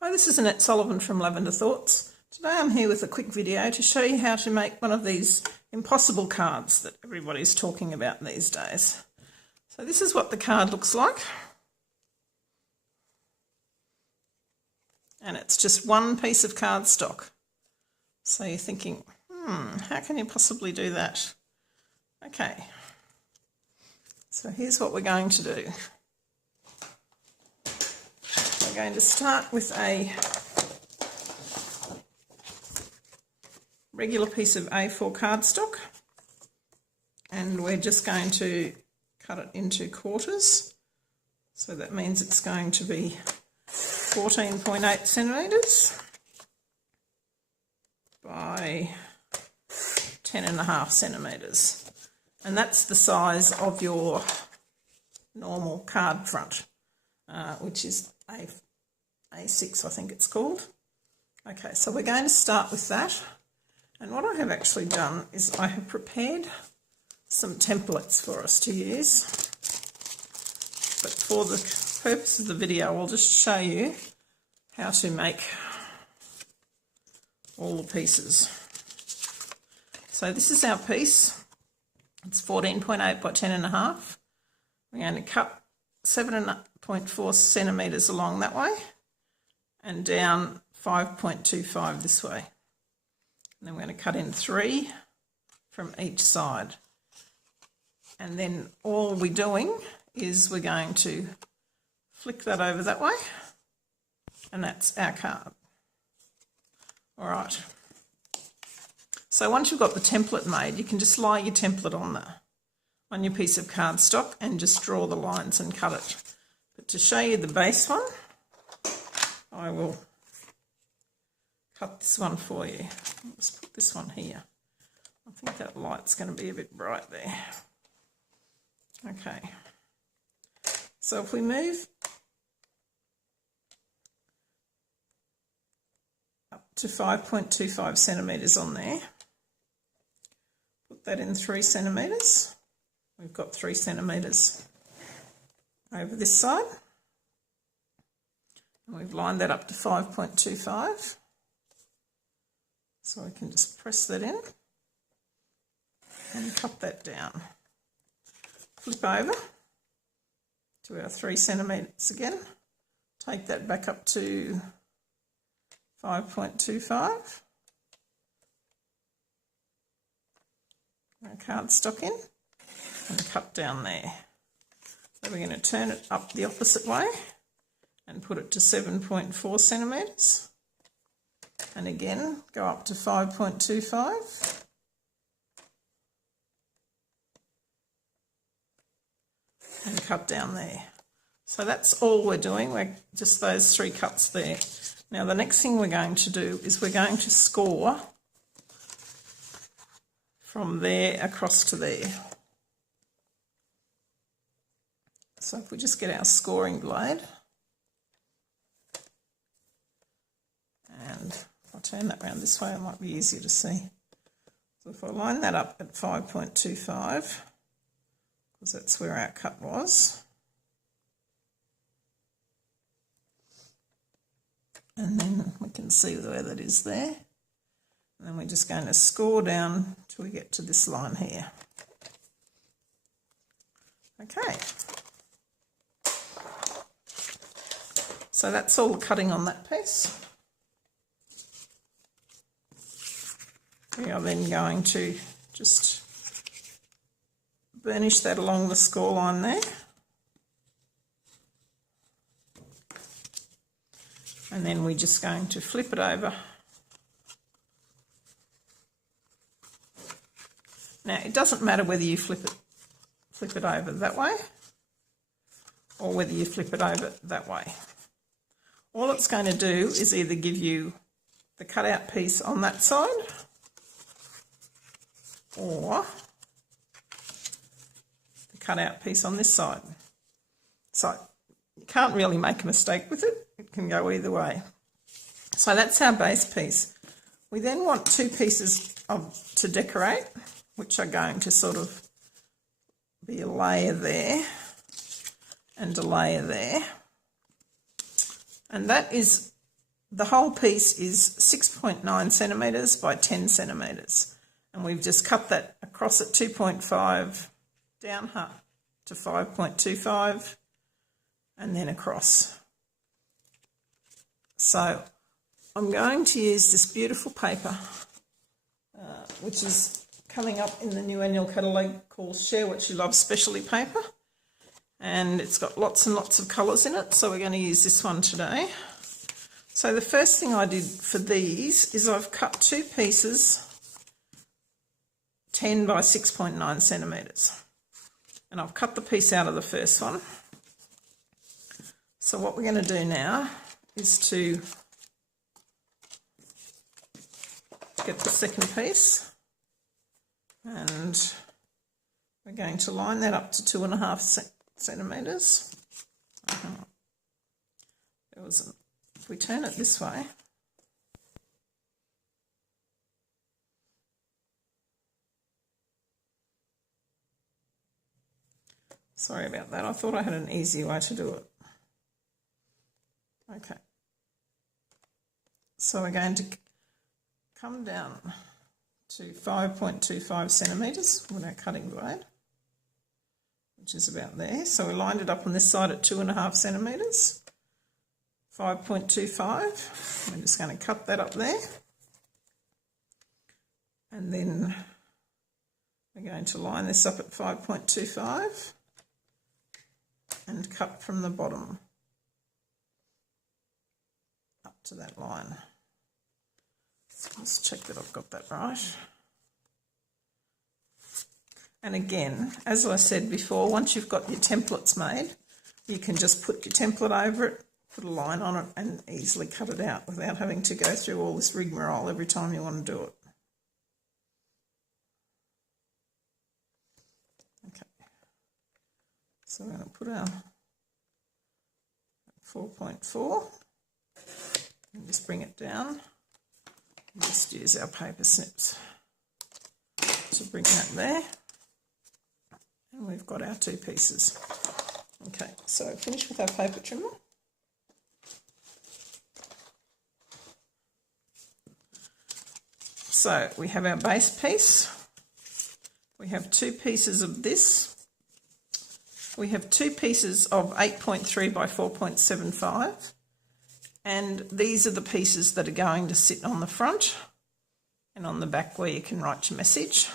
Hi, this is Annette Sullivan from Lavender Thoughts. Today I'm here with a quick video to show you how to make one of these impossible cards that everybody's talking about these days. So this is what the card looks like. And it's just one piece of cardstock. So you're thinking, how can you possibly do that? Okay, so here's what we're going to do. We're going to start with a regular piece of A4 cardstock, and we're just going to cut it into quarters. So that means it's going to be 14.8 centimetres by 10.5 centimetres. And that's the size of your normal card front, which is A6, I think it's called. Okay, so we're going to start with that. And what I have actually done is I have prepared some templates for us to use. But for the purpose of the video, I'll just show you how to make all the pieces. So this is our piece. It's 14.8 by 10.5. We're going to cut 7.4 centimetres along that way and down 5.25 this way. And then we're going to cut in 3 from each side. And then all we're doing is we're going to flick that over that way, and that's our card. All right. So once you've got the template made, you can just lie your template on your piece of cardstock and just draw the lines and cut it. But to show you the base one, I will cut this one for you. Let's put this one here. I think that light's going to be a bit bright there. Okay. So if we move up to 5.25 centimetres on there, put that in 3 centimetres. We've got 3 centimetres over this side. And we've lined that up to 5.25. So we can just press that in and cut that down. Flip over to our 3 centimetres again. Take that back up to 5.25. Our cardstock in and cut down there. So we're going to turn it up the opposite way and put it to 7.4 centimetres. And again, go up to 5.25. And cut down there. So that's all we're doing. We're just those 3 cuts there. Now the next thing we're going to do is we're going to score from there across to there. So if we just get our scoring blade, and if I turn that round this way, it might be easier to see. So if I line that up at 5.25, because that's where our cut was, and then we can see where that is there, and then we're just going to score down till we get to this line here. Okay, so that's all the cutting on that piece. We are then going to just burnish that along the score line there. And then we're just going to flip it over. Now it doesn't matter whether you flip it over that way or whether you flip it over that way. All it's going to do is either give you the cutout piece on that side or the cutout piece on this side. So you can't really make a mistake with it. It can go either way. So that's our base piece. We then want 2 pieces to decorate, which are going to sort of be a layer there and a layer there. And that is the whole piece is 6.9 centimetres by 10 centimetres. And we've just cut that across at 2.5, down to 5.25, and then across. So I'm going to use this beautiful paper, which is coming up in the new annual catalogue called Share What You Love Specialty Paper. And it's got lots and lots of colours in it, so we're going to use this one today. So the first thing I did for these is I've cut two pieces 10 by 6.9 centimetres. And I've cut the piece out of the first one. So what we're going to do now is to get the second piece, and we're going to line that up to 2.5 centimetres. If we turn it this way, sorry about that, I thought I had an easy way to do it. Okay, so we're going to come down to 5.25 centimetres with our cutting blade, which is about there. So we lined it up on this side at 2.5 centimetres, 5.25. We're just going to cut that up there, and then we're going to line this up at 5.25 and cut from the bottom up to that line. Let's check that I've got that right. And again, as I said before, once you've got your templates made, you can just put your template over it, put a line on it, and easily cut it out without having to go through all this rigmarole every time you want to do it. Okay, so we're going to put our 4.4 and just bring it down. Just use our paper snips to bring that there, and we've got our two pieces. Okay, so finish with our paper trimmer. So we have our base piece, we have two pieces of this, we have two pieces of 8.3 by 4.75, and these are the pieces that are going to sit on the front and on the back where you can write your message.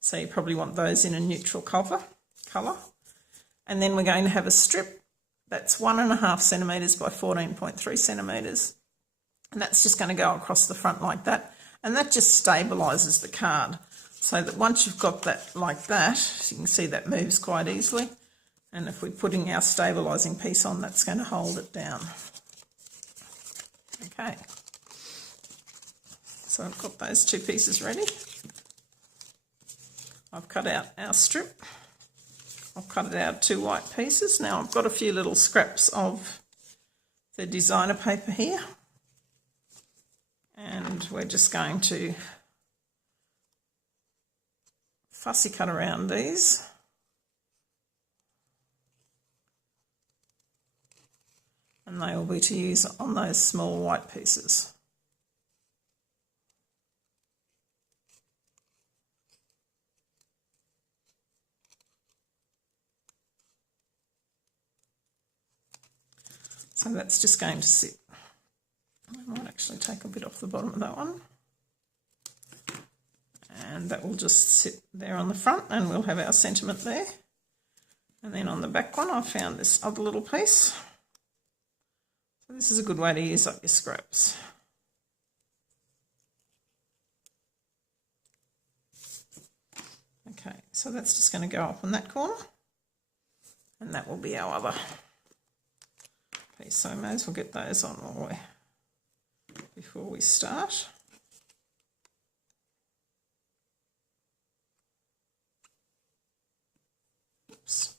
So you probably want those in a neutral colour. And then we're going to have a strip that's 1.5 centimetres by 14.3 centimetres. And that's just going to go across the front like that. And that just stabilises the card, so that once you've got that like that, you can see that moves quite easily. And if we're putting our stabilising piece on, that's going to hold it down. Okay, so I've got those two pieces ready. I've cut out our strip. I've cut it out two white pieces. Now I've got a few little scraps of the designer paper here, and we're just going to fussy cut around these. And they will be to use on those small white pieces. So that's just going to sit. I might actually take a bit off the bottom of that one. And that will just sit there on the front, and we'll have our sentiment there. And then on the back one, I found this other little piece. This is a good way to use up your scraps. Okay, so that's just going to go up in that corner, and that will be our other piece. So I may as well get those on all the way before we start. Oops.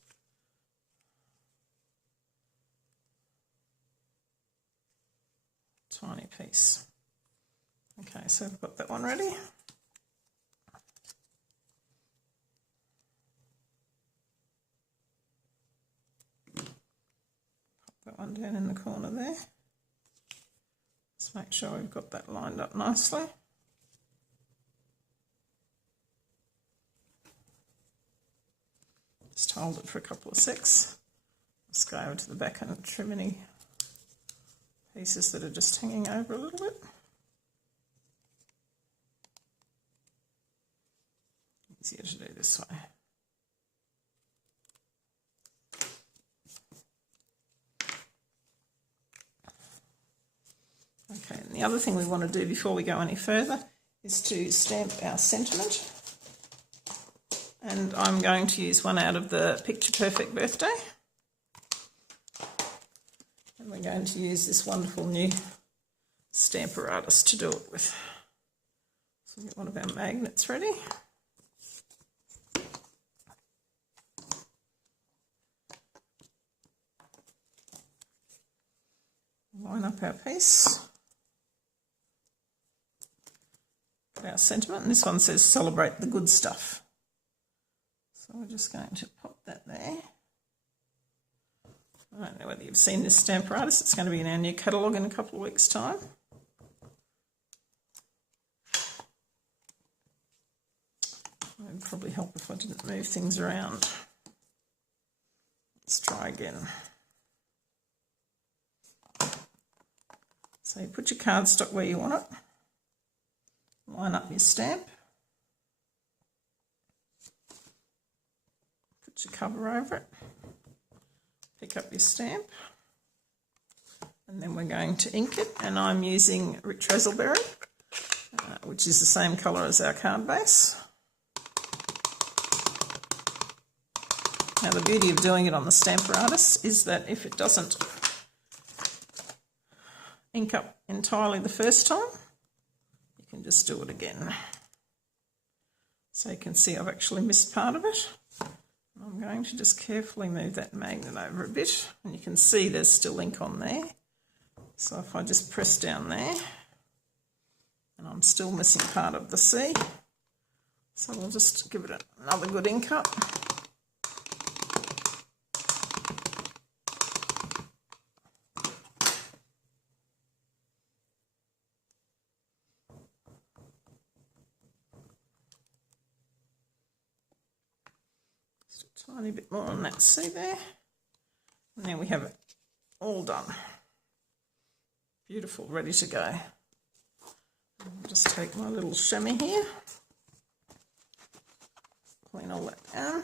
Tiny piece. Okay, so I've got that one ready. Pop that one down in the corner there. This Just make sure we've got that lined up nicely. Just hold it for a couple of secs. Just go over to the back and trim any pieces that are just hanging over a little bit. Easier to do this way. Okay, and the other thing we want to do before we go any further is to stamp our sentiment. And I'm going to use one out of the Picture Perfect Birthday. And we're going to use this wonderful new stamper artist to do it with. So we'll get one of our magnets ready. Line up our piece. Our sentiment, and this one says celebrate the good stuff. So we're just going to pop that there. I don't know whether you've seen this stamper artist. It's going to be in our new catalogue in a couple of weeks' time. It would probably help if I didn't move things around. Let's try again. So you put your cardstock where you want it. Line up your stamp. Put your cover over it. Pick up your stamp. And then we're going to ink it. And I'm using Rich Razzleberry, which is the same colour as our card base. Now the beauty of doing it on the stamper artist is that if it doesn't ink up entirely the first time, you can just do it again. So you can see I've actually missed part of it. I'm going to just carefully move that magnet over a bit, and you can see there's still ink on there. So if I just press down there, and I'm still missing part of the C, so we'll just give it another good ink up. Tiny bit more on that C there, and then we have it all done. Beautiful, ready to go. I'll just take my little chamois here, clean all that down.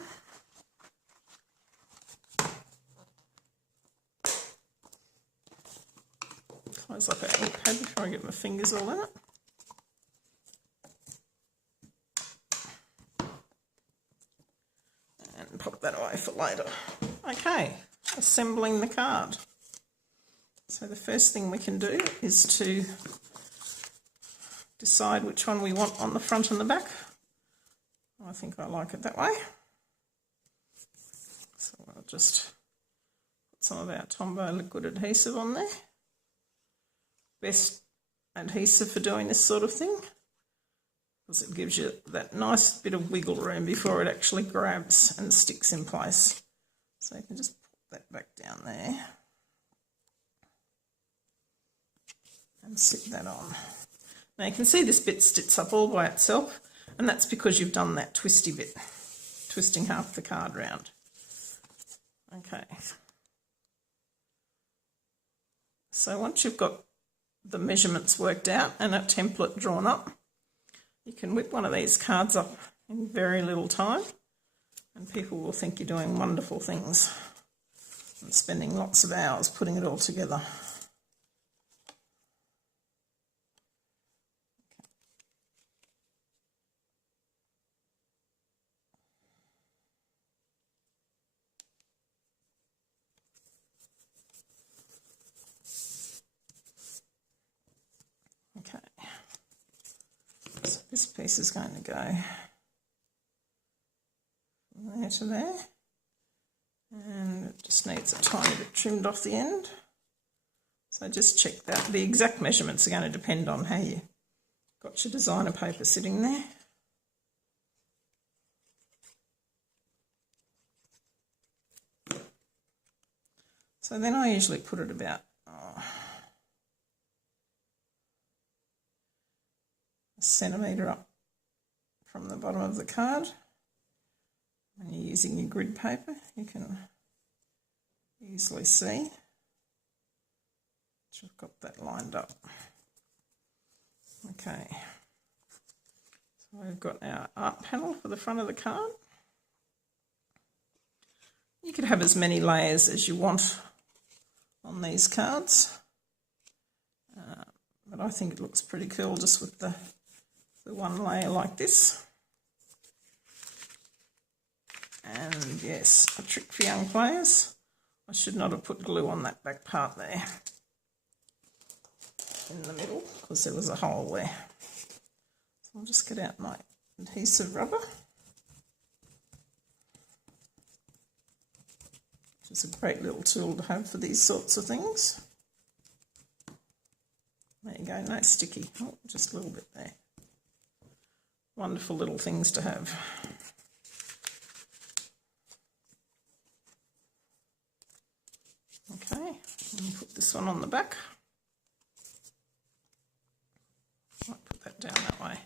Close up our ink pad before I get my fingers all in it. Pop that away for later. Okay, assembling the card. So the first thing we can do is to decide which one we want on the front and the back. I think I like it that way. So I'll just put some of our Tombow liquid adhesive on there. Best adhesive for doing this sort of thing, because it gives you that nice bit of wiggle room before it actually grabs and sticks in place. So you can just put that back down there and sit that on. Now you can see this bit sits up all by itself, and that's because you've done that twisty bit, twisting half the card round. Okay. So once you've got the measurements worked out and a template drawn up, you can whip one of these cards up in very little time, and people will think you're doing wonderful things and spending lots of hours putting it all together. Okay. So this piece is going to go from there to there, and it just needs a tiny bit trimmed off the end. So just check that. The exact measurements are going to depend on how you got your designer paper sitting there. So then I usually put it about centimetre up from the bottom of the card. When you're using your grid paper, you can easily see. I've got that lined up. Okay, so we've got our art panel for the front of the card. You could have as many layers as you want on these cards, but I think it looks pretty cool just with the one layer like this. And yes, a trick for young players. I should not have put glue on that back part there in the middle because there was a hole there. So I'll just get out my adhesive rubber, which is a great little tool to have for these sorts of things. There you go, no sticky. Oh, just a little bit there. Wonderful little things to have. Okay, and put this one on the back. Might put that down that way.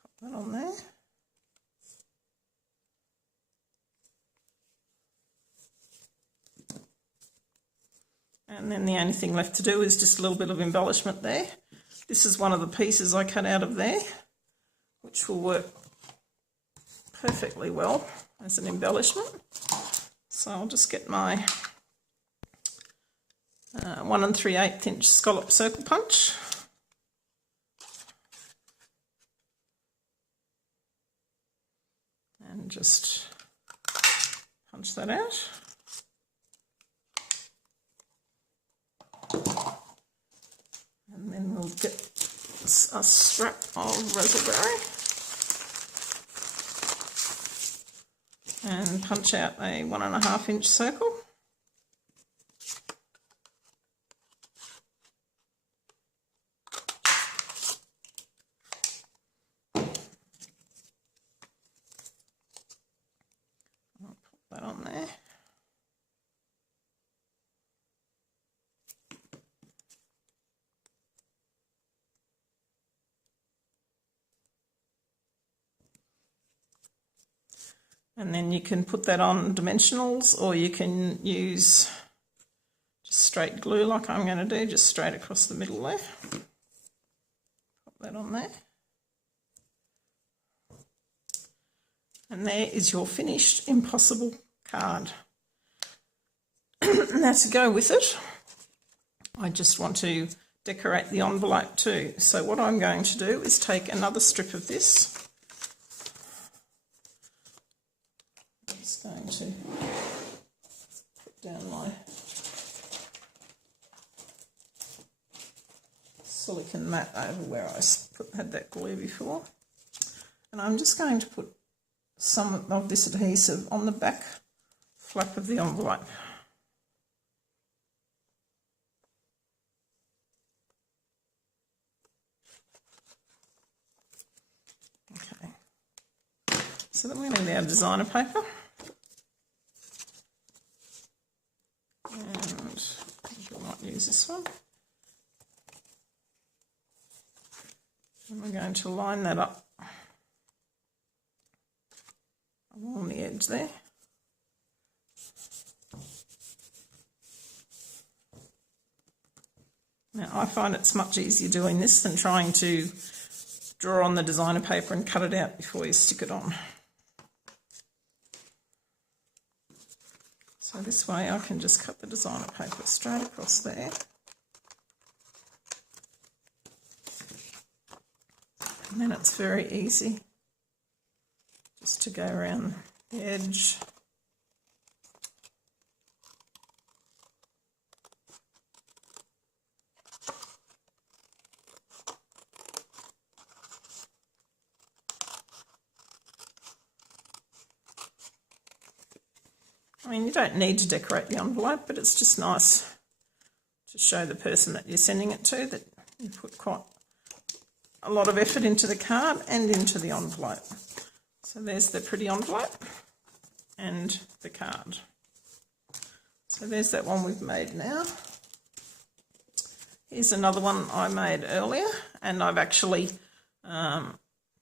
Pop that on there. And then the only thing left to do is just a little bit of embellishment there. This is one of the pieces I cut out of there, which will work perfectly well as an embellishment. So I'll just get my 1 3/8 inch scallop circle punch. And just punch that out. And then we'll get a strap of razzleberry and punch out a 1 1/2 inch circle. I'll put that on there. And then you can put that on dimensionals, or you can use just straight glue like I'm going to do, just straight across the middle there. Pop that on there. And there is your finished Impossible card. Now to go with it, I just want to decorate the envelope too. So what I'm going to do is take another strip of this. Going to put down my silicone mat over where I had that glue before, and I'm just going to put some of this adhesive on the back flap of the envelope. Okay, so then we need our designer paper. And I think I might use this one. And we're going to line that up along the edge there. Now I find it's much easier doing this than trying to draw on the designer paper and cut it out before you stick it on. So this way I can just cut the designer paper straight across there. And then it's very easy just to go around the edge. I mean, you don't need to decorate the envelope, but it's just nice to show the person that you're sending it to that you put quite a lot of effort into the card and into the envelope. So there's the pretty envelope and the card. So there's that one we've made now. Here's another one I made earlier, and I've actually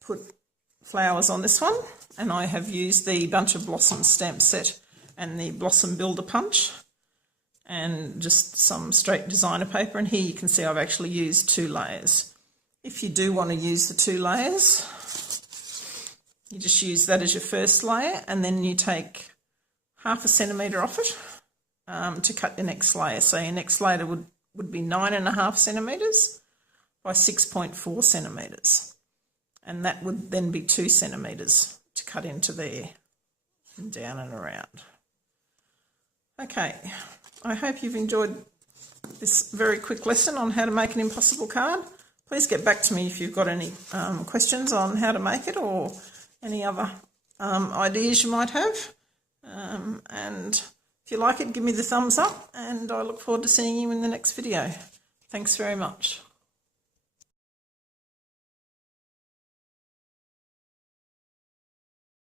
put flowers on this one, and I have used the Bunch of Blossoms stamp set and the Blossom Builder punch and just some straight designer paper, and here you can see I've actually used 2 layers. If you do want to use the 2 layers, you just use that as your first layer, and then you take 1/2 centimetre off it to cut your next layer. So your next layer would be 9.5 centimetres by 6.4 centimetres, and that would then be 2 centimetres to cut into there and down and around. Okay, I hope you've enjoyed this very quick lesson on how to make an impossible card. Please get back to me if you've got any questions on how to make it, or any other ideas you might have. And if you like it, give me the thumbs up, and I look forward to seeing you in the next video. Thanks very much.